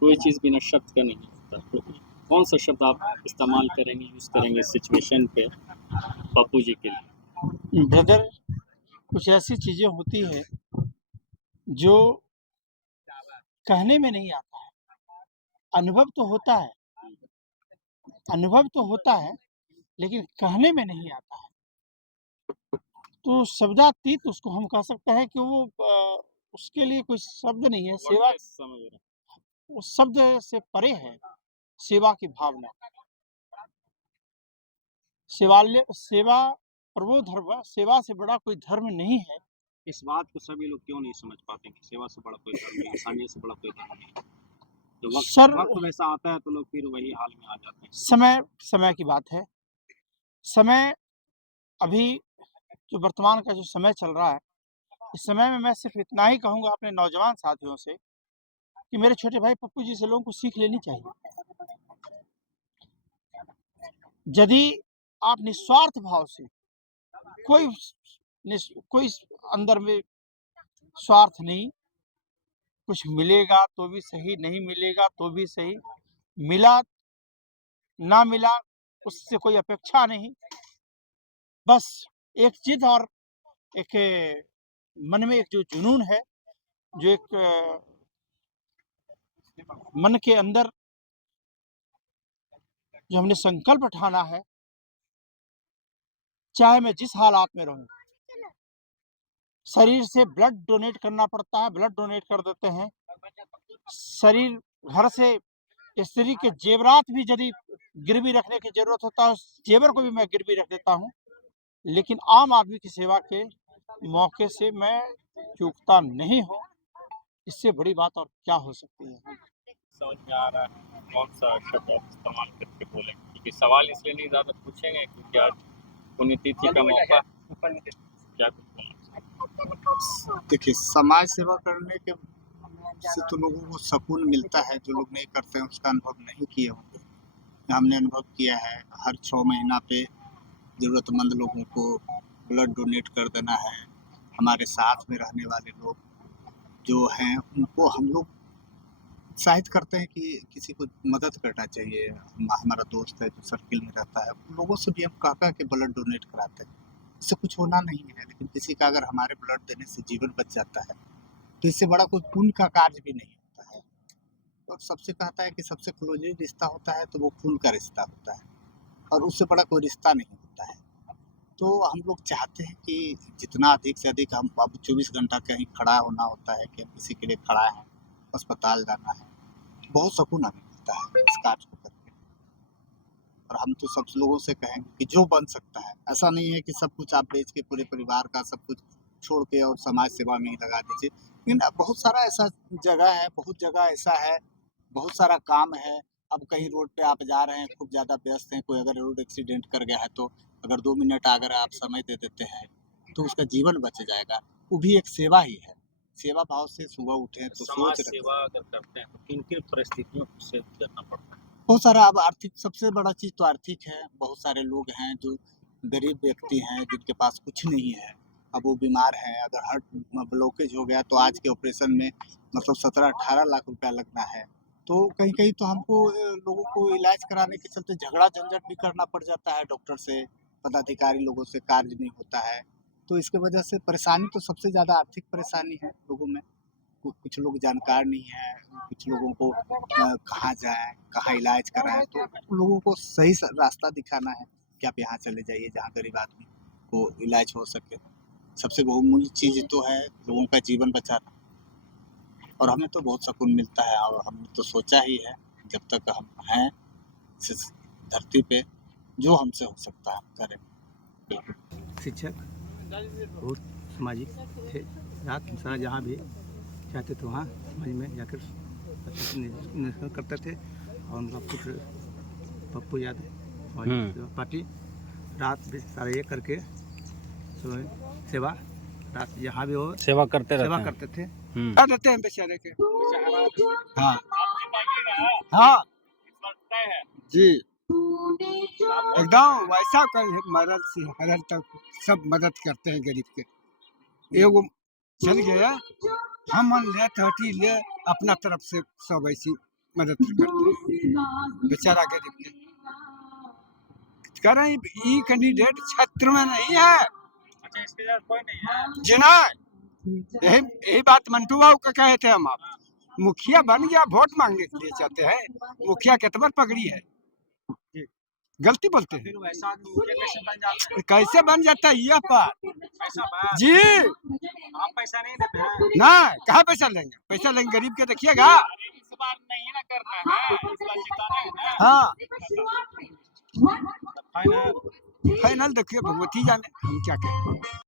कोई चीज़ बिना शब्द का नहीं होता। तो कौन सा शब्द आप इस्तेमाल करेंगे, यूज़ करेंगे इस सिचुएशन पे पप्पू जी के लिए? ब्रदर, कुछ ऐसी चीज़ें होती हैं जो कहने में नहीं आता है। अनुभव तो होता है, लेकिन कहने में नहीं आता है। तो शब्दातीत उसको हम कह सकते हैं कि उसके लिए कोई शब्द नहीं है। सेवा वर्डलेस समझ रहे हैं। वो शब्द से परे है, सेवा की भावना। सेवा प्रभु धर्म, सेवा से बड़ा कोई धर्म नहीं है। इस बात को सभी लोग क्यों नहीं समझ पाते कि सेवा से बड़ा कोई धर्म नहीं, इंसानियत से बड़ा कोई धर्म नहीं है। तो सर, वक्त वैसा आता है तो लोग फिर वही हाल में आ जाते हैं। समय की बात है। समय अभी जो वर्तमान का जो समय चल रहा है, इस समय में मैं सिर्फ़ इतना ही कहूँगा अपने नौजवान साथियों से कि मेरे छोटे भाई पप्पू जी से लोगों को सीख लेनी चाहिए। यदि आप निस्वार्थ भाव से कोई कोई अंदर में स्वार्थ नहीं, कुछ मिलेगा तो भी सही, नहीं मिलेगा तो भी सही, मिला ना मिला उससे कोई अपेक्षा नहीं, बस एक जिद और एक मन में एक जो जुनून है, जो एक मन के अंदर जो हमने संकल्प ठाना है, चाहे मैं जिस हालात में रहूं, शरीर से ब्लड डोनेट करना पड़ता है, ब्लड डोनेट कर देते हैं। शरीर घर से स्त्री के जेवरात भी यदि गिरवी रखने की जरूरत होता है, उस जेवर को भी मैं गिरवी रख देता हूँ। लेकिन आम आदमी की सेवा के मौके से मैं चूकता नहीं हूँ। इससे बड़ी बात और क्या हो सकती है। समझ में आ रहा है कौन सा शब्द आप इस्तेमाल करके बोलेंगे, क्योंकि सवाल इसलिए नहीं ज़्यादा पूछेंगे क्योंकि आज पुण्यतिथि का मौका क्या कुछ बोलना? देखिए, समाज सेवा करने के से तो लोगों को सुकून मिलता है। जो लोग नहीं करते हैं उसका अनुभव नहीं किए होंगे। हमने अनुभव किया है, हर 6 महीना पे ज़रूरतमंद लोगों को ब्लड डोनेट कर देना है। हमारे साथ में रहने वाले लोग जो हैं उनको हम लोग उत्साहित करते हैं कि किसी को मदद करना चाहिए। हमारा दोस्त है जो सर्किल में रहता है, उन लोगों से भी हम कह के ब्लड डोनेट कराते हैं। इससे कुछ होना नहीं है, लेकिन किसी का अगर हमारे ब्लड देने से जीवन बच जाता है तो इससे बड़ा कोई पुण्य का कार्य भी नहीं होता है। और सबसे कहता है कि सबसे क्लोज़ली रिश्ता होता है तो वो खून का रिश्ता होता है, और उससे बड़ा कोई रिश्ता नहीं होता है। तो हम लोग चाहते हैं कि जितना अधिक से अधिक हम, अब 24 घंटा कहीं खड़ा होना होता है कि हम किसी के लिए खड़ा हैं, अस्पताल जाना है, बहुत सुकून हमें मिलता है इस कार्य को करके। और हम तो सब लोगों से कहेंगे कि जो बन सकता है, ऐसा नहीं है कि सब कुछ आप बेच के पूरे परिवार का सब कुछ छोड़ के और समाज सेवा में ही लगा दीजिए। लेकिन अब बहुत सारा ऐसा जगह है, बहुत जगह ऐसा है, बहुत सारा काम है। अब कहीं रोड पे आप जा रहे हैं, खूब ज़्यादा व्यस्त हैं, कोई अगर रोड एक्सीडेंट कर गया है तो अगर 2 मिनट अगर आप समय दे देते हैं तो उसका जीवन बच जाएगा। वो भी एक सेवा ही है। सेवा भाव से सुबह उठें तो समाज सोच रखें। सेवा अगर करते हैं तो किन किन परिस्थितियों से गुजरना पड़ता है? बहुत सारा, अब आर्थिक सबसे बड़ा चीज़ तो आर्थिक है। बहुत सारे लोग हैं जो गरीब व्यक्ति हैं जिनके पास कुछ नहीं है। अब वो बीमार हैं, अगर हार्ट ब्लॉकेज हो गया तो आज के ऑपरेशन में मतलब 17-18 लाख रुपया लगना है। तो कहीं-कहीं तो हमको लोगों को इलाज कराने के चलते झगड़ा झंझट भी करना पड़ जाता है डॉक्टर से, पदाधिकारी लोगों से, कार्य नहीं होता है। तो इसकी वजह से परेशानी तो सबसे ज़्यादा आर्थिक परेशानी है लोगों में। कुछ लोग जानकार नहीं है, कुछ लोगों को कहाँ जाएँ, कहाँ इलाज कराएँ, तो लोगों को सही रास्ता दिखाना है कि आप यहाँ चले जाइए जहाँ गरीब आदमी को इलाज हो सके। सबसे बहुमूल्य चीज़ तो है लोगों का जीवन बचाना, और हमें तो बहुत सुकून मिलता है। और हमने तो सोचा ही है जब तक हम हैं इस धरती पे, जो हमसे हो सकता है हम करें। बिल्कुल। शिक्षक बहुत सामाजिक थे। रात दिन सारा जहाँ भी चाहते थे वहाँ समाज में जाकर निरीक्षण करते थे। और उनका पुत्र पप्पू यादव और पार्टी रात भी सारा ये करके सेवा, रात यहाँ भी वो सेवा करते करते थे। कर देते हैं बेचारे के। हाँ हाँ जी, एकदम वैसा कोई मदद से हर तक सब मदद करते हैं गरीब के। एगो चल गया, हम मन ले थर्टी ले अपना तरफ से सब ऐसी मदद करते हैं बेचारा गरीब के। कह रहे हैं ये कैंडिडेट क्षेत्र में नहीं है। अच्छा, इसके साथ कोई नहीं है? जी ना, यही बात मंटू बाबू का कहे थे हम। आप मुखिया बन गया, वोट मांगने के लिए चाहते हैं, मुखिया कितबर पगड़ी है, गलती बोलते हैं। फिर वैसा आदमी मुखिया कैसे बन जाता है? कैसे बन जाता है ये बात ऐसा बात? जी। आप पैसा नहीं देते हैं? ना, कहाँ पैसा लेंगे, पैसा लेंगे गरीब के, देखिएगा। अरे इस बार नहीं ना करना है, इस बार जिताना है ना। हाँ, फाइनल फाइनल देखिए, भगवती जाने हम क्या कहें।